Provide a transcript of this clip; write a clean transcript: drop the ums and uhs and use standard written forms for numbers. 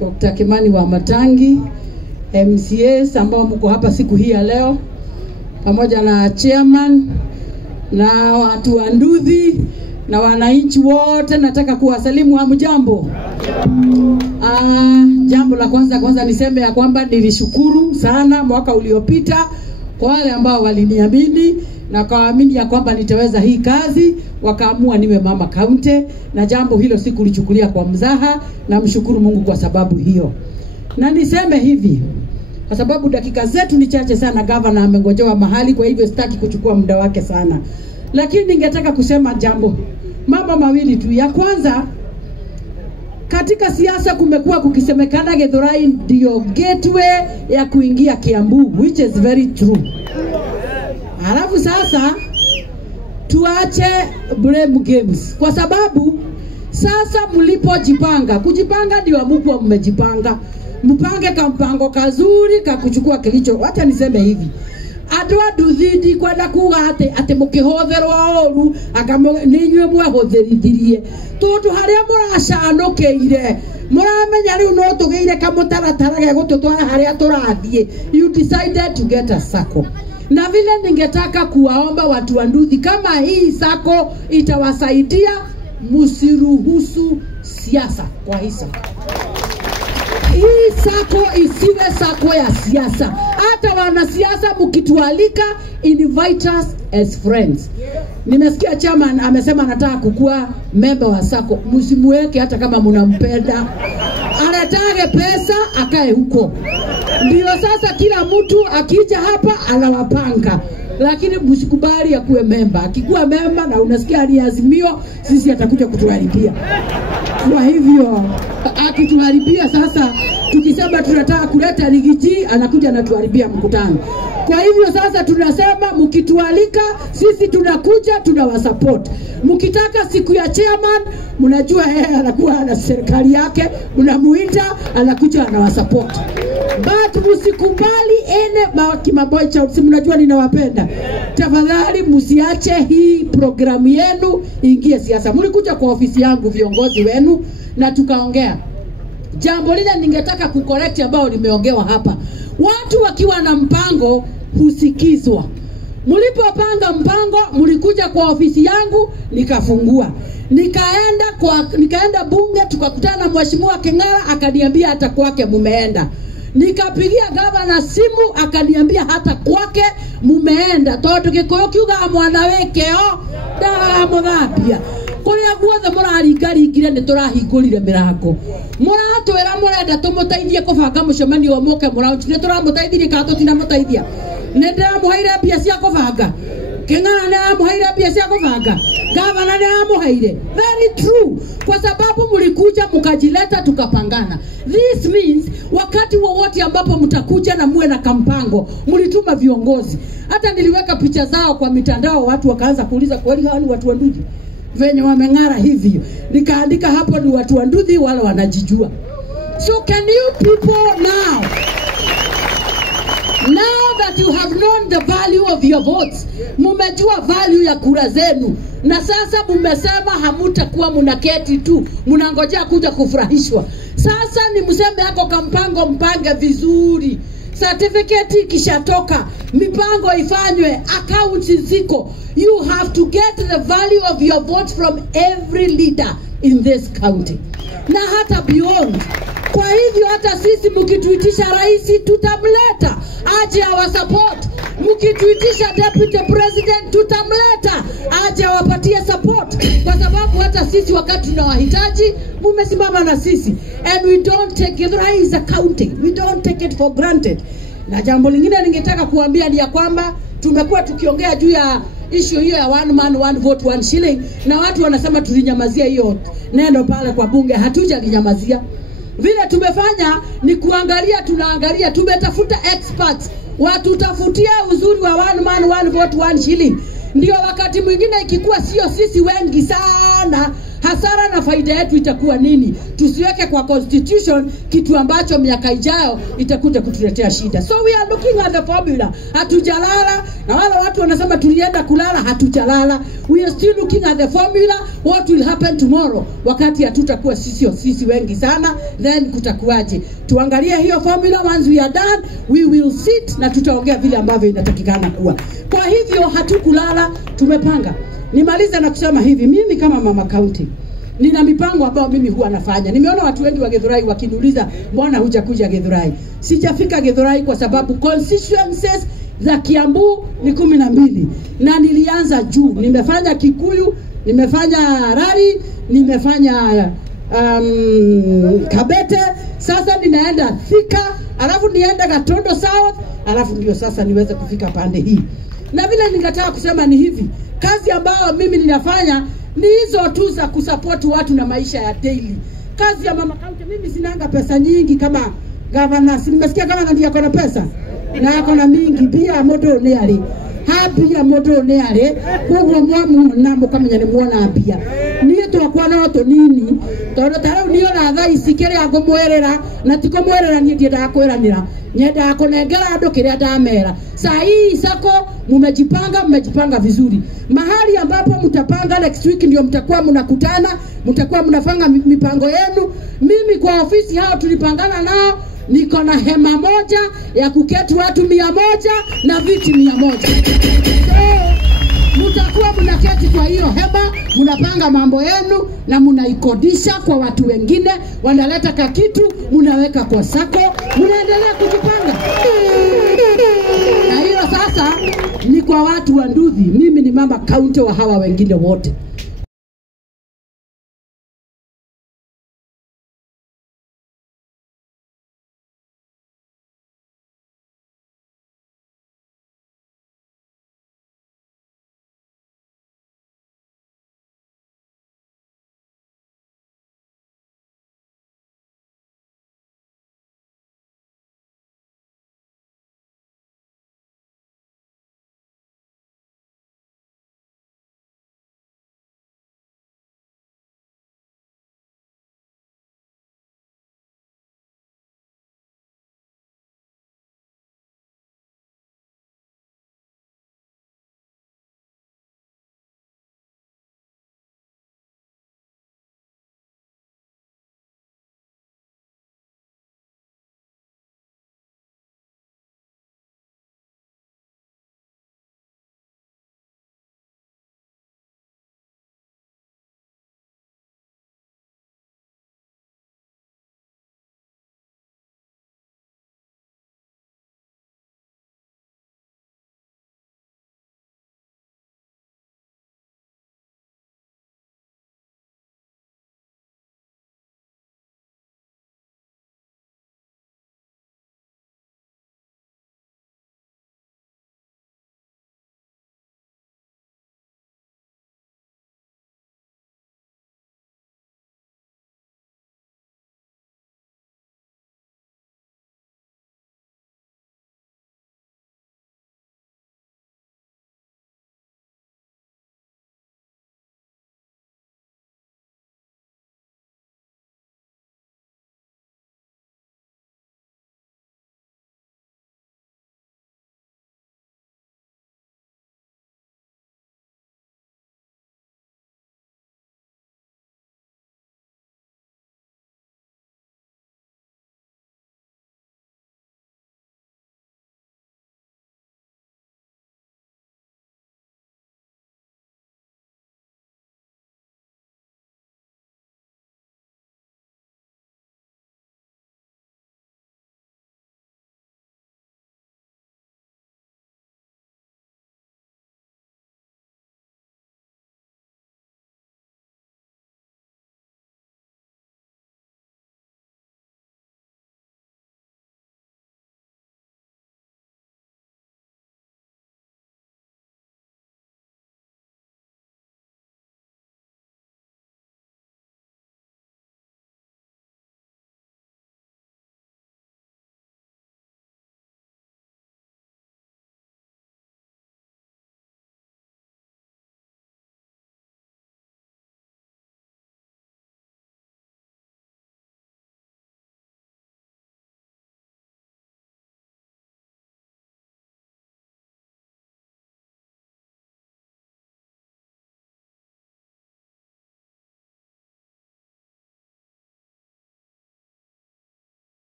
Dr. Kimani wa Matangi, MCAs ambao mko hapa siku hii ya leo, pamoja na chairman na watu wa Nduthi na wananchi wote, nataka kuwasalimu hamjambo. Jambo la kwanza niseme ya kwamba nilishukuru sana mwaka uliopita kwa wale ambao waliniamini na kaamini ya kwamba nitaweza hii kazi, wakaamua niwe mama kaunti, na jambo hilo sikulichukulia kwa mzaha, na mshukuru Mungu kwa sababu hiyo. Na niseme hivi, kwa sababu dakika zetu ni chache sana, governor amengojewa mahali, kwa hivyo sitaki kuchukua muda wake sana. Lakini ningetaka kusema mambo mawili tu. Ya kwanza, katika siasa kumekuwa kukisemekana Githurai ndio gateway ya kuingia Kiambu, which is very true. Halafu sasa tuache blame games, kwa sababu sasa mlipojipanga, kujipanga ndio mko mmejipanga, mpange kampango kazuri kakuchukua kilicho. Wacha niseme hivi, andũ a Nduthi kwenda kuga ate mukihotherwa oru ninywe mwahotherithirie tondu haria muracanukiire muramenya riu no tugeire kamutaratara ge gututwara haria turathie. You decided to get a sacco, na vile ningetaka kuwaomba watu wa Nduthi, kama hii sacco itawasaidia, msiruhusu siasa kwa hisa. Hii sako isiwe sako ya siasa. Hata wanasiasa mkitualika, invite us as friends. Nimesikia chairman amesema anataka kukua member wa sako. Msimuweke hata kama mnampenda. Anataka pesa akae huko. Ndio sasa kila mtu akija hapa anawapanga. Lakini msikubali akuwe member. Akikuwa member na unasikia ni Azimio, sisi atakuja kutuharibia. Kwa hivyo akituharibia sasa, tukisema tunataka kuleta Rigiji, anakuja anatuharibia mkutano. Kwa hivyo sasa tunasema mkitualika, sisi tunakuja, tunawasupport. Mkitaka siku ya chairman, mnajua anakuwa na serikali yake, mnamuita anakuja anawasupport. But msikubali kimaboy cha mnajua ninawapenda. Tafadhali msiache hii programu yenu ingie siasa. Mlikuja kwa ofisi yangu viongozi wenu na tukaongea. Jambo lile ningetaka kucorrect ambao nimeongewa hapa. Watu wakiwa na mpango husikizwa. Mlipopanga mpango, mlikuja kwa ofisi yangu nikafungua. Nikaenda bunge, tukakutana na mheshimiwa Keng'ara, akaniambia hata kwake mumeenda. Nikapigia governor simu, akaniambia hata kwake mumeenda. Tondu Gikuyu kiuga mwana wekeo da muthambia. Kuria guothe muraringaringire ni turahingurire mirango. Muratwira murenda tumuteithie kubanga mucemanio wa moke muraunti, ni turamuteithirie ka tutinamũteithia. Ni ndiramuheire mbia cia kubanga. Keng'ara ni amuheire mbia cia kubanga. Governor ni amuheire. Very true. Kwa sababu mlikuja mkajileta tukapangana. This means wakati wowote ambapo mtakuja na muwe na kampango, mlituma viongozi. Hata niliweka picha zao kwa mitandao, watu wakaanza kuuliza kweli hawa ni watu wa Nduthi venye wameng'ara hivi. Nikaandika hapo ni watu wa Nduthi wale wanajijua. So can you people now that you have known the value of your votes, mumejua value ya kura zenu, na sasa mumesema hamutakuwa mnaketi tu mnangojea kuja kufurahishwa. Sasa ni mseme yako kampango mpange vizuri. Certificate kishatoka, mipango ifanywe, accounts ziko. You have to get the value of your votes from every leader in this county, na hata beyond. Kwa hivyo hata sisi mkituitisha rais tutamleta aje awa support. Mkituitisha deputy president tutamleta aje awapatie support, kwa sababu hata sisi wakati tunawahitaji mumesimama na sisi. And we don't take it as a county, we don't take it for granted. Na jambo lingine ningetaka kuambia ni ya kwamba tumekuwa tukiongea juu ya issue hiyo ya one man one vote one shilling, na watu wanasema tulinyamazia hiyo neno pale kwa bunge. Hatujalinyamazia. Vile tumefanya ni kuangalia, tunaangalia, tumetafuta experts watu tafutia uzuri wa one man one vote one shilling. Ndio wakati mwingine ikikuwa sio sisi wengi sana, hasara na faida yetu itakuwa nini? Tusiweke kwa constitution kitu ambacho miaka ijayo itakuja kutuletea shida. So we are looking at the formula. Hatujalala, na wale watu wanasema tulienda kulala, hatujalala. We are still looking at the formula, what will happen tomorrow wakati hatutakuwa sisi wengi sana, then kutakuwaje. Tuangalie hiyo formula. Once we are done, we will sit na tutaongea vile ambavyo inatakikana kuwa. Kwa hivyo hatukulala, tumepanga. Nimaliza na kusema hivi, mimi kama mama county nina mipango ambayo mimi huwa nafanya. Nimeona watu wengi wa Githurai wakiniuliza mbona hujakuja Githurai. Sijafika Githurai kwa sababu constituencies za Kiambu ni 12 na nilianza juu. Nimefanya Kikuyu, nimefanya Rari, nimefanya Kabete, sasa ninaenda Thika, alafu nienda Gatondo South, alafu ndio sasa niweze kufika pande hii. Na vile ningetaka kusema ni hivi, kazi ambayo mimi ninafanya ni hizo tu za kusupport watu na maisha ya daily. Kazi ya mama county, mimi sinanga pesa nyingi kama governor. Nimesikia kama ndiye akona pesa na akona mingi pia moto ni ali. Habia moto ni ali kwa mwamu nambo kama nyane muona pia. Niye to kwa na to nini? Toro tarau niyo na tha isikere agomwerera na tikomwerera ni ndiye ndakweranira. Nyenda akonengera ando kiria ndamera. Saa hii sako mmejipanga vizuri. Mahali ambapo mtapanga next week ndio mtakuwa mnakutana, mtakuwa mnafanga mipango yenu. Mimi kwa ofisi hao tulipangana nao, niko na hema moja ya kuketi watu 100 na viti 100. Mtakuwa mnaketi kwa hiyo hema, mnapanga mambo yenu na mnaikodisha kwa watu wengine, wanaleta kakitu, mnaweka kwa sako, mnaendelea kujipanga. Na hiyo sasa ni kwa watu wa Nduthi. Mimi ni mama county wa hawa wengine wote.